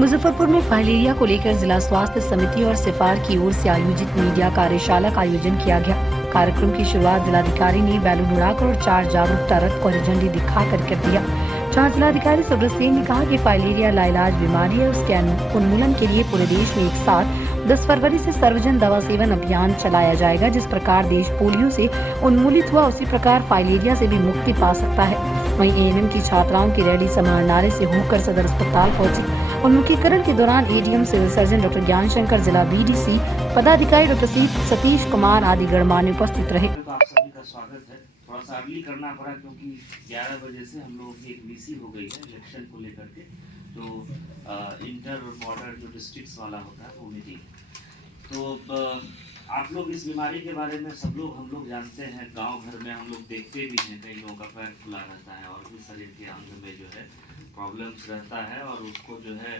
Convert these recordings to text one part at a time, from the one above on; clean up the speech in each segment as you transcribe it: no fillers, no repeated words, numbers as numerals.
मुजफ्फरपुर में फाइलेरिया को लेकर जिला स्वास्थ्य समिति और सिफार की ओर से आयोजित मीडिया कार्यशाला का आयोजन किया गया। कार्यक्रम की शुरुआत जिलाधिकारी ने बैलून उड़ाकर और 4 जागरूकता रथ को हरी झंडी दिखाकर कर दिया। जहां जिलाधिकारी सुब्रत ने कहा कि फाइलेरिया लाइलाज बीमारी है, उसके उन्मूलन के लिए पूरे देश में एक साथ 10 फरवरी से सर्वजन दवा सेवन अभियान चलाया जाएगा। जिस प्रकार देश पोलियो से उन्मूलित हुआ, उसी प्रकार फाइलेरिया से भी मुक्ति पा सकता है। वहीं एएनएम की छात्राओं की रैली समार नारे से होकर सदर अस्पताल पहुंची। उन्मुखीकरण के दौरान एडीएम सिविल सर्जन डॉक्टर ज्ञान शंकर, जिला बीडीसी पदाधिकारी डॉक्टर सतीश कुमार आदि गणमान्य उपस्थित रहे। तो आप सभी का स्वागत है। थोड़ा सा अर्ली करना पड़ा क्योंकि 11 बजे से हम लोगों की एक मीसी हो गई है इलेक्शन को लेकर के, तो इंटर बॉर्डर जो डिस्ट्रिक्ट्स वाला होता है वो मीटिंग। तो आप लोग इस बीमारी के बारे में सब लोग हम लोग जानते हैं, गांव घर में हम लोग देखते भी हैं, कई लोगों का पैर फुला रहता है और भी शरीर के अंग में जो है प्रॉब्लम्स रहता है और उसको जो है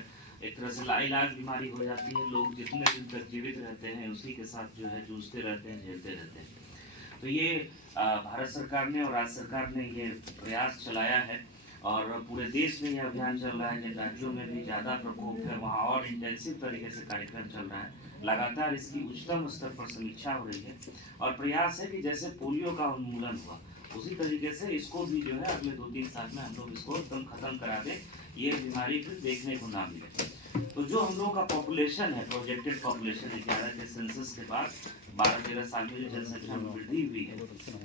एक तरह से लाइलाज बीमारी हो जाती है। लोग जितने दिन तक जीवित रहते हैं उसी के साथ जो है जूझते रहते हैं, झेलते रहते हैं। तो ये भारत सरकार ने और राज्य सरकार ने ये प्रयास चलाया है और पूरे देश में ये अभियान चल रहा है। जिन राज्यों में भी ज़्यादा प्रकोप है वहाँ और इंटेंसिव तरीके से कार्यक्रम चल रहा है। लगातार इसकी उच्चतम स्तर पर समीक्षा हो रही है और प्रयास है कि जैसे पोलियो का उन्मूलन हुआ उसी तरीके से इसको भी जो है अगले 2-3 साल में हम लोग इसको एकदम खत्म करा दें, ये बीमारी फिर देखने को ना मिले। तो जो हम लोग का पॉपुलेशन है, प्रोजेक्टेड पॉपुलेशन है 11 के सेंसस के बाद 12-13 साल में जो जनसंख्या में वृद्धि हुई है,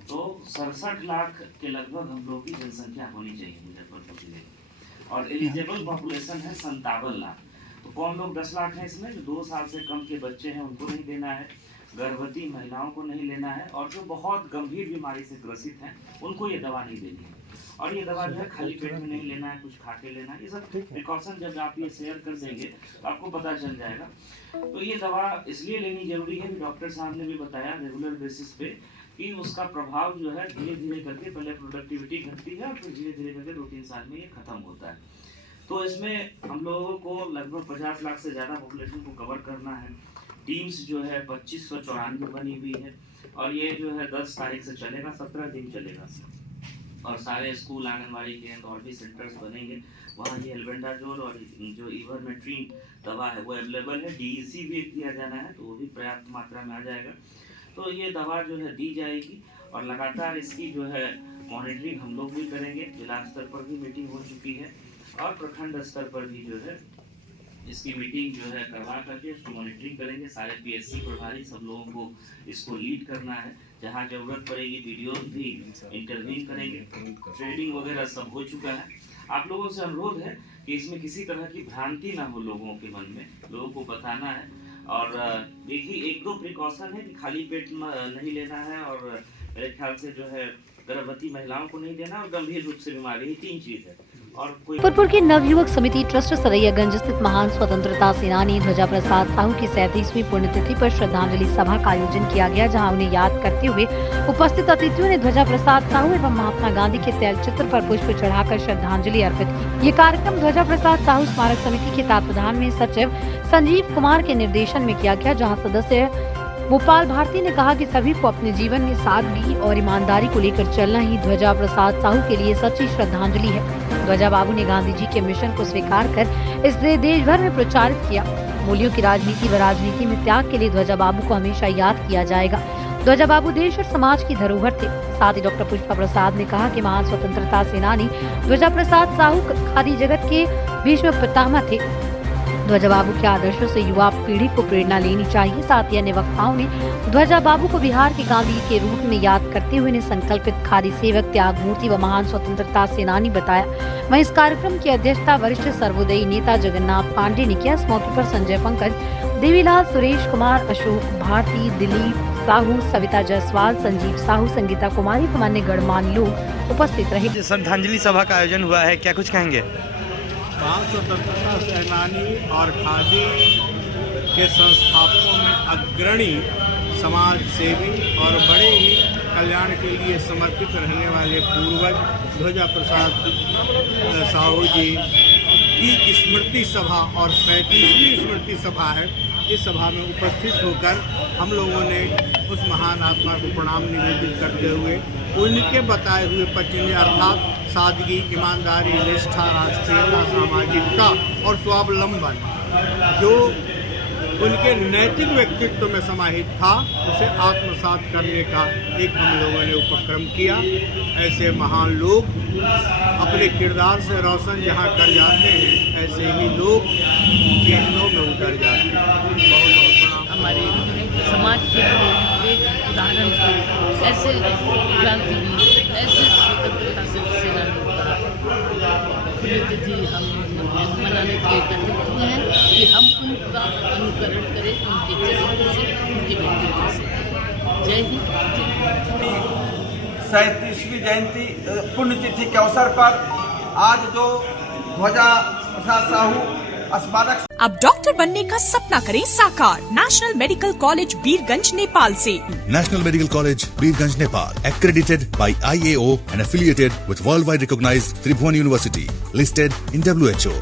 तो 67 लाख के लगभग हम लोग की जनसंख्या होनी चाहिए मुजफ्फरपुर जिले में। और एलिजिबल पॉपुलेशन है 57 लाख। तो कौन लोग 10 लाख हैं इसमें? जो 2 साल से कम के बच्चे हैं उनको नहीं देना है, गर्भवती महिलाओं को नहीं लेना है और जो बहुत गंभीर बीमारी से ग्रसित हैं उनको ये दवा नहीं देनी है। और ये दवा जो है खाली पेट में नहीं लेना है, कुछ खा के लेना है। ये सब प्रिकॉशन जब आप ये शेयर कर देंगे तो आपको पता चल जाएगा। तो ये दवा इसलिए लेनी जरूरी है कि डॉक्टर साहब ने भी बताया रेगुलर बेसिस पे कि उसका प्रभाव जो है धीरे धीरे करके पहले प्रोडक्टिविटी घटती है और फिर धीरे धीरे करके 2-3 साल में ये खत्म होता है। तो इसमें हम लोगों को लगभग 50 लाख से ज़्यादा पॉपुलेशन को कवर करना है। टीम्स जो है 2594 बनी हुई है और ये जो है 10 तारीख से चलेगा, 17 दिन चलेगा और सारे स्कूल, आंगनबाड़ी केंद्र और भी सेंटर्स बनेंगे। वहाँ ये एल्बेंडाजोल और जो इवर्मेट्रिन दवा है वो अवेलेबल है। डीईसी भी दिया जाना है तो वो भी पर्याप्त मात्रा में आ जाएगा। तो ये दवा जो है दी जाएगी और लगातार इसकी जो है मॉनिटरिंग हम लोग भी करेंगे। जिला स्तर पर भी मीटिंग हो चुकी है और प्रखंड स्तर पर भी जो है इसकी मीटिंग जो है करवा करके इसकी मॉनिटरिंग करेंगे। सारे पीएससी प्रभारी सब लोगों को इसको लीड करना है। जहाँ जरूरत पड़ेगी वीडियोस भी इंटरवीन करेंगे। ट्रेनिंग वगैरह सब हो चुका है। आप लोगों से अनुरोध है कि इसमें किसी तरह की भ्रांति ना हो लोगों के मन में, लोगों को बताना है। और देखिए 1-2 प्रिकॉशन है कि खाली पेट नहीं लेना है और मेरे ख्याल से जो है गर्भवती महिलाओं को नहीं देना और गंभीर रूप से बीमारी, ये 3 चीज है। मुजफ्फरपुर की नवयुवक समिति ट्रस्ट सरैयागंज स्थित महान स्वतंत्रता सेनानी ध्वजा प्रसाद साहू की 37वीं पुण्यतिथि पर श्रद्धांजलि सभा का आयोजन किया गया, जहां उन्हें याद करते हुए उपस्थित अतिथियों ने ध्वजा प्रसाद साहू एवं महात्मा गांधी के तैलचित्र पर पुष्प चढ़ाकर श्रद्धांजलि अर्पित की। ये कार्यक्रम ध्वजा प्रसाद साहू स्मारक समिति के तत्वावधान में सचिव संजीव कुमार के निर्देशन में किया गया, जहाँ सदस्य गोपाल भारती ने कहा कि सभी को अपने जीवन में सादगी और ईमानदारी को लेकर चलना ही ध्वजा प्रसाद साहू के लिए सच्ची श्रद्धांजलि है। ध्वजा बाबू ने गांधी जी के मिशन को स्वीकार कर इसे देश भर में प्रचारित किया। मूल्यों की राजनीति व राजनीति में त्याग के लिए ध्वजा बाबू को हमेशा याद किया जाएगा। ध्वजा बाबू देश और समाज की धरोहर थे। साथ ही डॉक्टर पुष्पा प्रसाद ने कहा कि महान स्वतंत्रता सेनानी ध्वजा प्रसाद साहू खादी जगत के भीष्म पितामह थे। ध्वजा बाबू के आदर्शों से युवा पीढ़ी को प्रेरणा लेनी चाहिए। साथ ही अन्य वक्ताओं ने ध्वजा बाबू को बिहार के गांधी के रूप में याद करते हुए संकल्पित खादी सेवक, त्याग मूर्ति व महान स्वतंत्रता सेनानी बताया। वहीं इस कार्यक्रम की अध्यक्षता वरिष्ठ सर्वोदयी नेता जगन्नाथ पांडे ने किया। इस मौके पर संजय पंकज, देवीलाल, सुरेश कुमार, अशोक भारती, दिलीप साहू, सविता जायसवाल, संजीव साहू, संगीता कुमारी व अन्य गणमान्य लोग उपस्थित रहे। श्रद्धांजलि सभा का आयोजन हुआ है, क्या कुछ कहेंगे? महान स्वतंत्रता सेनानी और खादी के संस्थापकों में अग्रणी समाज सेवी और बड़े ही कल्याण के लिए समर्पित रहने वाले पूर्वज ध्वजा प्रसाद साहू जी की स्मृति सभा और 37वीं स्मृति सभा है। इस सभा में उपस्थित होकर हम लोगों ने उस महान आत्मा को प्रणाम निवेदित करते हुए उनके बताए हुए पचिन्ह अर्थात सादगी, ईमानदारी, निष्ठा, राष्ट्रीयता, सामाजिकता और स्वावलंबन जो उनके नैतिक व्यक्तित्व में समाहित था, उसे आत्मसात करने का एक हम लोगों ने उपक्रम किया। ऐसे महान लोग अपने किरदार से रोशन जहाँ कर जाते हैं, ऐसे ही लोग जेलों में उतर जाते हैं। बहुत बहुत प्रणाम। हमारे समाज के एक उदाहरण से ऐसे क्रांतिवीर, ऐसे स्वतंत्रता सेनानी पुण्यतिथि हम मनाने के लिए एकत्रित हुए हैं कि हम उनका अनुकरण करें, उनके चरित्र से, उनके व्यक्तित्व से। जय हिंद, जय हिंद। 37वीं जयंती पुण्यतिथि के अवसर पर आज जो ध्वजा प्रसाद साहू स्मारक। अब डॉक्टर बनने का सपना करें साकार National Medical College Birgunj Nepal से। National Medical College, Birganj, Nepal, accredited by IAO and affiliated with worldwide recognized Tribhuvan University, listed in WHO.